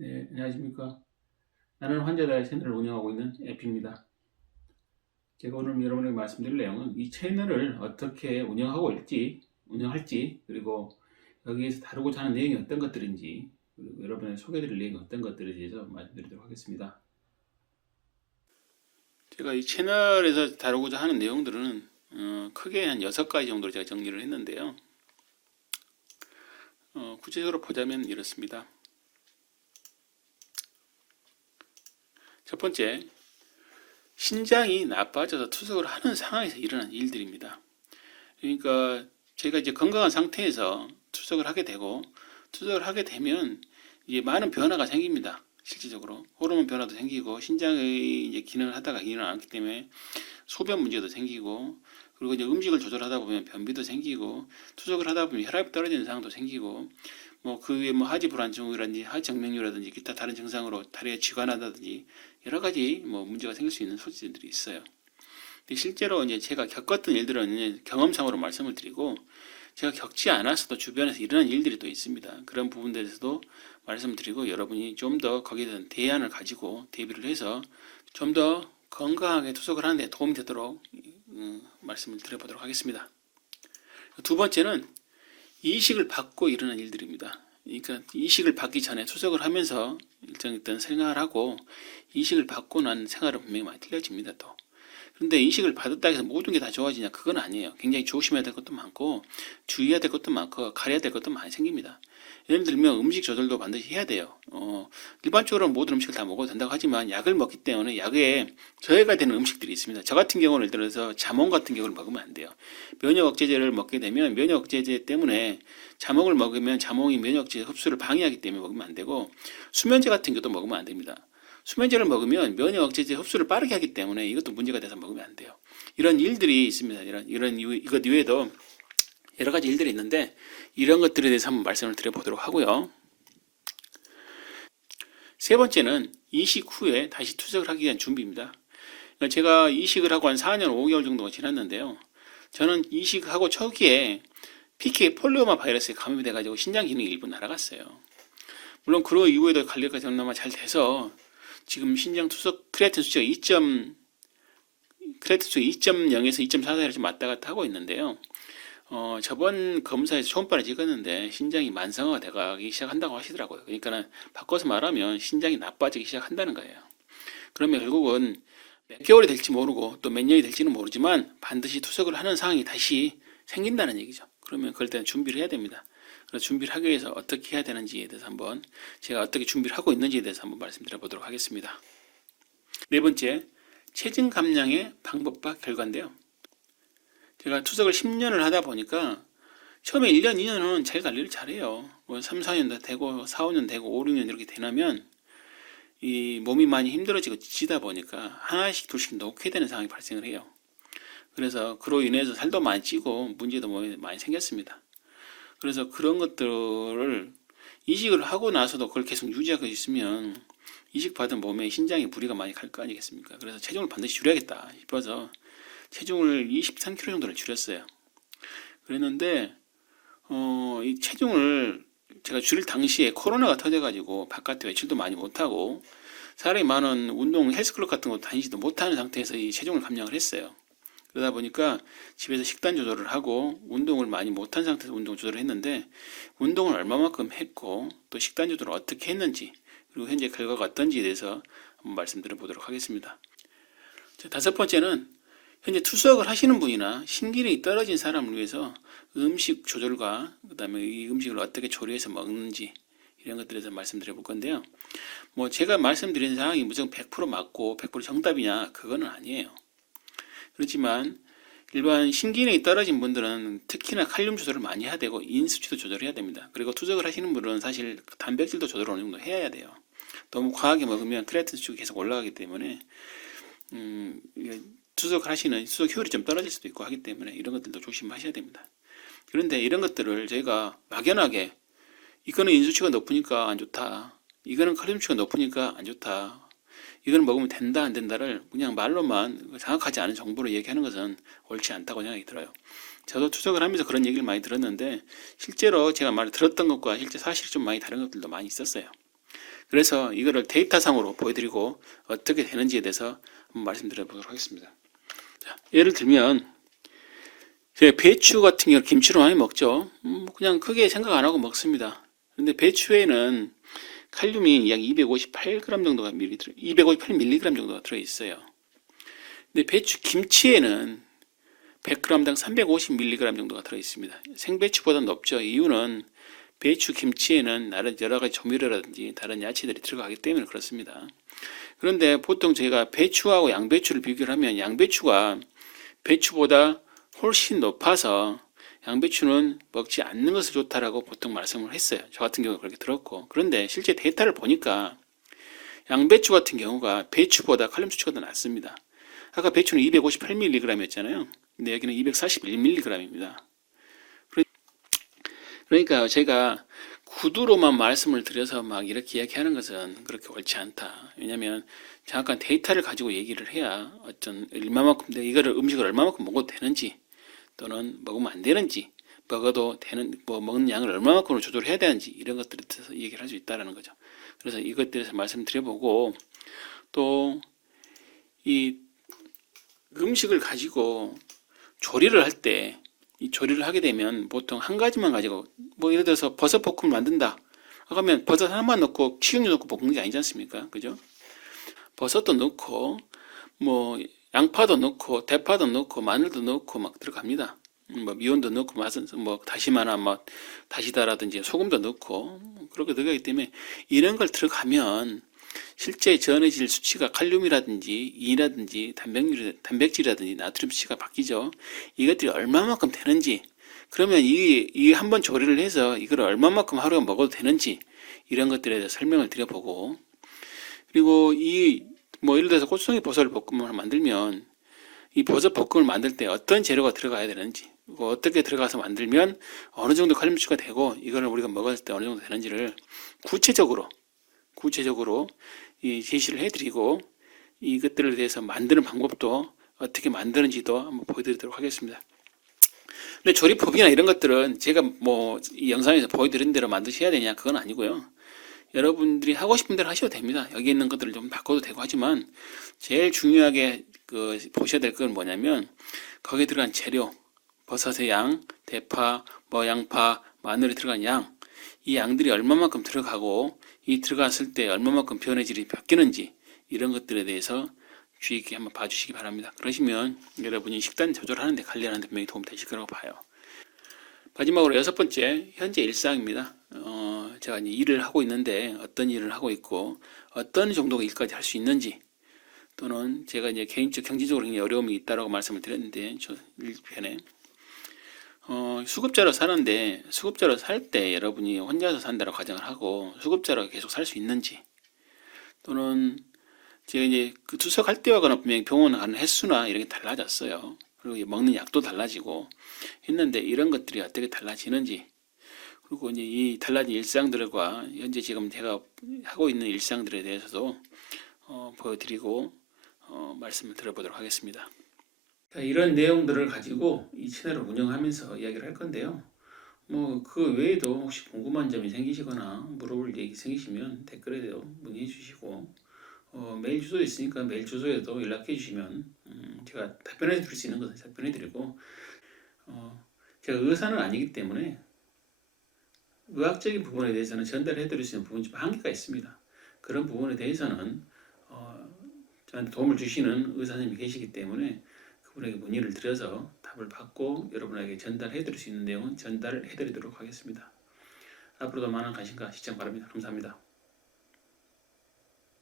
네, 안녕하십니까. 나는 환자다 채널을 운영하고 있는 에피입니다. 제가 오늘 여러분에게 말씀드릴 내용은 이 채널을 어떻게 운영할지, 그리고 여기에서 다루고자 하는 내용이 어떤 것들인지, 그리고 여러분에게 소개해드릴 내용이 어떤 것들에 대해서 말씀드리도록 하겠습니다. 제가 이 채널에서 다루고자 하는 내용들은 크게 한 6가지 정도로 제가 정리를 했는데요. 구체적으로 보자면 이렇습니다. 첫 번째, 신장이 나빠져서 투석을 하는 상황에서 일어난 일들입니다. 그러니까 제가 이제 건강한 상태에서 투석을 하게 되고, 투석을 하게 되면 이제 많은 변화가 생깁니다. 실질적으로 호르몬 변화도 생기고, 신장의 이제 기능을 하다가 기능을 안 하기 때문에 소변 문제도 생기고, 그리고 이제 음식을 조절하다 보면 변비도 생기고, 투석을 하다 보면 혈압이 떨어지는 상황도 생기고, 뭐 그 외에 뭐 하지 불안 증후라든지 하지 정맥류라든지 기타 다른 증상으로 다리가 쥐관하다든지 여러 가지 뭐 문제가 생길 수 있는 소지들이 있어요. 실제로 이제 제가 겪었던 일들은 이제 경험상으로 말씀을 드리고, 제가 겪지 않았어도 주변에서 일어난 일들이 또 있습니다. 그런 부분들에서도 말씀드리고, 여러분이 좀 더 거기에 대한 대안을 가지고 대비를 해서 좀 더 건강하게 투석을 하는 데 도움이 되도록 말씀을 드려보도록 하겠습니다. 두 번째는 이식을 받고 일어난 일들입니다. 그러니까 이식을 받기 전에 투석을 하면서 일정 어떤 생활을 하고, 이식을 받고 난 생활은 분명히 많이 틀려집니다. 또 근데 인식을 받았다 해서 모든 게 다 좋아지냐? 그건 아니에요. 굉장히 조심해야 될 것도 많고, 주의해야 될 것도 많고, 가려야 될 것도 많이 생깁니다. 예를 들면 음식 조절도 반드시 해야 돼요. 일반적으로 모든 음식을 다 먹어도 된다고 하지만 약을 먹기 때문에 약에 저해가 되는 음식들이 있습니다. 저 같은 경우는 예를 들어서 자몽 같은 경우를 먹으면 안 돼요. 면역 억제제를 먹게 되면 면역 억제제 때문에 자몽을 먹으면 자몽이 면역 억제 흡수를 방해하기 때문에 먹으면 안 되고, 수면제 같은 것도 먹으면 안 됩니다. 수면제를 먹으면 면역 억제제 흡수를 빠르게 하기 때문에 이것도 문제가 돼서 먹으면 안 돼요. 이런 일들이 있습니다. 이것 이외에도 여러 가지 일들이 있는데, 이런 것들에 대해서 한번 말씀을 드려보도록 하고요. 세 번째는 이식 후에 다시 투석을 하기 위한 준비입니다. 그러니까 제가 이식을 하고 한 4년 5개월 정도가 지났는데요. 저는 이식하고 초기에 PK 폴리오마 바이러스에 감염이 돼가지고 신장 기능이 일부 날아갔어요. 물론 그 이후에도 관리가 그나마 잘 돼서 지금 신장 투석 크레아틴 수치가 2.0에서 2.4 사이를 좀 왔다 갔다 하고 있는데요. 저번 검사에서 초음파를 찍었는데 신장이 만성화가 되기 시작한다고 하시더라고요. 그러니까 바꿔서 말하면 신장이 나빠지기 시작한다는 거예요. 그러면 결국은 몇 개월이 될지 모르고 또 몇 년이 될지는 모르지만 반드시 투석을 하는 상황이 다시 생긴다는 얘기죠. 그러면 그럴 때는 준비를 해야 됩니다. 그래서 준비를 하기 위해서 어떻게 해야 되는지에 대해서 한번, 제가 어떻게 준비를 하고 있는지에 대해서 한번 말씀드려 보도록 하겠습니다. 네 번째, 체중 감량의 방법과 결과인데요. 제가 투석을 10년을 하다 보니까 처음에 1년, 2년은 잘 관리를 잘해요. 뭐 3, 4년 되고 4, 5년 되고 5, 6년 이렇게 되면 이 몸이 많이 힘들어지고 지치다 보니까 하나씩 둘씩 놓게 되는 상황이 발생을 해요. 그래서 그로 인해서 살도 많이 찌고 문제도 많이 생겼습니다. 그래서 그런 것들을 이식을 하고 나서도 그걸 계속 유지하고 있으면 이식받은 몸에 신장에 무리가 많이 갈 거 아니겠습니까? 그래서 체중을 반드시 줄여야겠다 싶어서 체중을 23kg 정도를 줄였어요. 그랬는데 이 체중을 제가 줄일 당시에 코로나가 터져가지고 바깥에 외출도 많이 못하고 사람이 많은 운동 헬스클럽 같은 거 다니지도 못하는 상태에서 이 체중을 감량을 했어요. 그러다 보니까 집에서 식단 조절을 하고 운동을 많이 못한 상태에서 운동 조절을 했는데, 운동을 얼마만큼 했고 또 식단 조절을 어떻게 했는지, 그리고 현재 결과가 어떤지에 대해서 한번 말씀드려 보도록 하겠습니다. 다섯 번째는 현재 투석을 하시는 분이나 신기능이 떨어진 사람을 위해서 음식 조절과 그다음에 이 음식을 어떻게 조리해서 먹는지, 이런 것들에 대해서 말씀드려 볼 건데요. 뭐 제가 말씀드린 사항이 무조건 100% 맞고 100% 정답이냐, 그거는 아니에요. 그렇지만 일반 신기능이 떨어진 분들은 특히나 칼륨 조절을 많이 해야 되고 인수치도 조절해야 됩니다. 그리고 투석을 하시는 분은 사실 단백질도 조절 어느 정도 해야 돼요. 너무 과하게 먹으면 크레아틴 수치가 계속 올라가기 때문에 투석을 하시는 투석 효율이 좀 떨어질 수도 있고 하기 때문에 이런 것들도 조심하셔야 됩니다. 그런데 이런 것들을 저희가 막연하게 이거는 인수치가 높으니까 안 좋다, 이거는 칼륨치가 높으니까 안 좋다, 이걸 먹으면 된다 안 된다를 그냥 말로만 정확하지 않은 정보를 얘기하는 것은 옳지 않다고 생각이 들어요. 저도 투석을 하면서 그런 얘기를 많이 들었는데, 실제로 제가 말을 들었던 것과 실제 사실이 좀 많이 다른 것들도 많이 있었어요. 그래서 이거를 데이터상으로 보여드리고 어떻게 되는지에 대해서 한번 말씀드려보도록 하겠습니다. 자, 예를 들면 제가 배추 같은 경우 김치로 많이 먹죠. 그냥 크게 생각 안 하고 먹습니다. 근데 배추에는 칼륨이 약 258g 정도가 258mg 정도가 들어있어요. 근데 배추 김치에는 100g당 350mg 정도가 들어있습니다. 생배추보다 높죠. 이유는 배추 김치에는 여러 가지 조미료라든지 다른 야채들이 들어가기 때문에 그렇습니다. 그런데 보통 저희가 배추하고 양배추를 비교를 하면 양배추가 배추보다 훨씬 높아서 양배추는 먹지 않는 것을 좋다라고 보통 말씀을 했어요. 저 같은 경우 그렇게 들었고, 그런데 실제 데이터를 보니까 양배추 같은 경우가 배추보다 칼륨 수치가 더 낮습니다. 아까 배추는 258mg였잖아요. 근데 여기는 241mg입니다. 그러니까 제가 구두로만 말씀을 드려서 막 이렇게 이야기하는 것은 그렇게 옳지 않다. 왜냐하면 잠깐 데이터를 가지고 얘기를 해야 어떤 얼마만큼 이거를 음식을 얼마만큼 먹어도 되는지 또는 먹으면 안 되는지 먹어도 되는 먹는 양을 얼마만큼으로 조절해야 되는지 이런 것들에 대해서 얘기를 할 수 있다는 거죠. 그래서 이것들에 대해서 말씀드려보고 또 이 음식을 가지고 조리를 할 때 이 조리를 하게 되면 보통 한 가지만 가지고 예를 들어서 버섯 볶음을 만든다 그러면 버섯 하나만 넣고 식용유 넣고 볶는 게 아니지 않습니까? 그죠? 버섯도 넣고 양파도 넣고 대파도 넣고 마늘도 넣고 막 들어갑니다. 미원도 넣고 맛은 다시마나 다시다라든지 소금도 넣고 그렇게 들어가기 때문에 이런 걸 들어가면 실제 전해질 수치가 칼륨이라든지 이라든지 단백질이라든지 나트륨 수치가 바뀌죠. 이것들이 얼마만큼 되는지 그러면 이 한번 조리를 해서 이걸 얼마만큼 하루에 먹어도 되는지 이런 것들에 대해서 설명을 드려보고 그리고 예를 들어서 고추송이 버섯 볶음을 만들면 이 버섯 볶음을 만들 때 어떤 재료가 들어가야 되는지 어떻게 들어가서 만들면 어느 정도 칼륨 수치가 되고 이거를 우리가 먹었을 때 어느 정도 되는지를 구체적으로 제시를 해드리고 이것들에 대해서 만드는 방법도 어떻게 만드는지도 한번 보여드리도록 하겠습니다. 근데 조리법이나 이런 것들은 제가 이 영상에서 보여드린 대로 만드셔야 되냐 그건 아니고요. 여러분들이 하고 싶은 대로 하셔도 됩니다. 여기 있는 것들을 좀 바꿔도 되고 하지만 제일 중요하게 보셔야 될 건 뭐냐면 거기에 들어간 재료 버섯의 양, 대파, 양파, 마늘이 들어간 양, 이 양들이 얼마만큼 들어가고 이 들어갔을 때 얼마만큼 변해질이 바뀌는지 이런 것들에 대해서 주의 깊게 한번 봐주시기 바랍니다. 그러시면 여러분이 식단 조절하는 데 관리하는 데 분명히 도움 되실 거라고 봐요. 마지막으로 6번째 현재 일상입니다. 제가 이제 일을 하고 있는데 어떤 일을 하고 있고 어떤 정도의 일까지 할 수 있는지 또는 제가 이제 개인적 경제적으로 굉장히 어려움이 있다라고 말씀을 드렸는데 저 1편에 수급자로 사는데 수급자로 살 때 여러분이 혼자서 산다고 가정을 하고 수급자로 계속 살 수 있는지 또는 제가 이제 그 투석할 때와는 분명히 병원 가는 횟수나 이런 게 달라졌어요. 그리고 먹는 약도 달라지고 했는데 이런 것들이 어떻게 달라지는지 그리고 이제 이 달라진 일상들과 현재 지금 제가 하고 있는 일상들에 대해서도 보여드리고 말씀을 드려보도록 하겠습니다. 이런 내용들을 가지고 이 채널을 운영하면서 이야기를 할 건데요. 그 외에도 혹시 궁금한 점이 생기시거나 물어볼 얘기 생기시면 댓글에도 문의해 주시고 메일 주소 있으니까 메일 주소에도 연락해 주시면 제가 답변해 드릴 수 있는 것은 답변해 드리고 제가 의사는 아니기 때문에 의학적인 부분에 대해서는 전달해 드릴 수 있는 부분이 좀 한계가 있습니다. 그런 부분에 대해서는 저한테 도움을 주시는 의사 선생님이 계시기 때문에 그분에게 문의를 드려서 답을 받고 여러분에게 전달해 드릴 수 있는 내용은 전달해 드리도록 하겠습니다. 앞으로도 많은 관심과 시청 바랍니다. 감사합니다.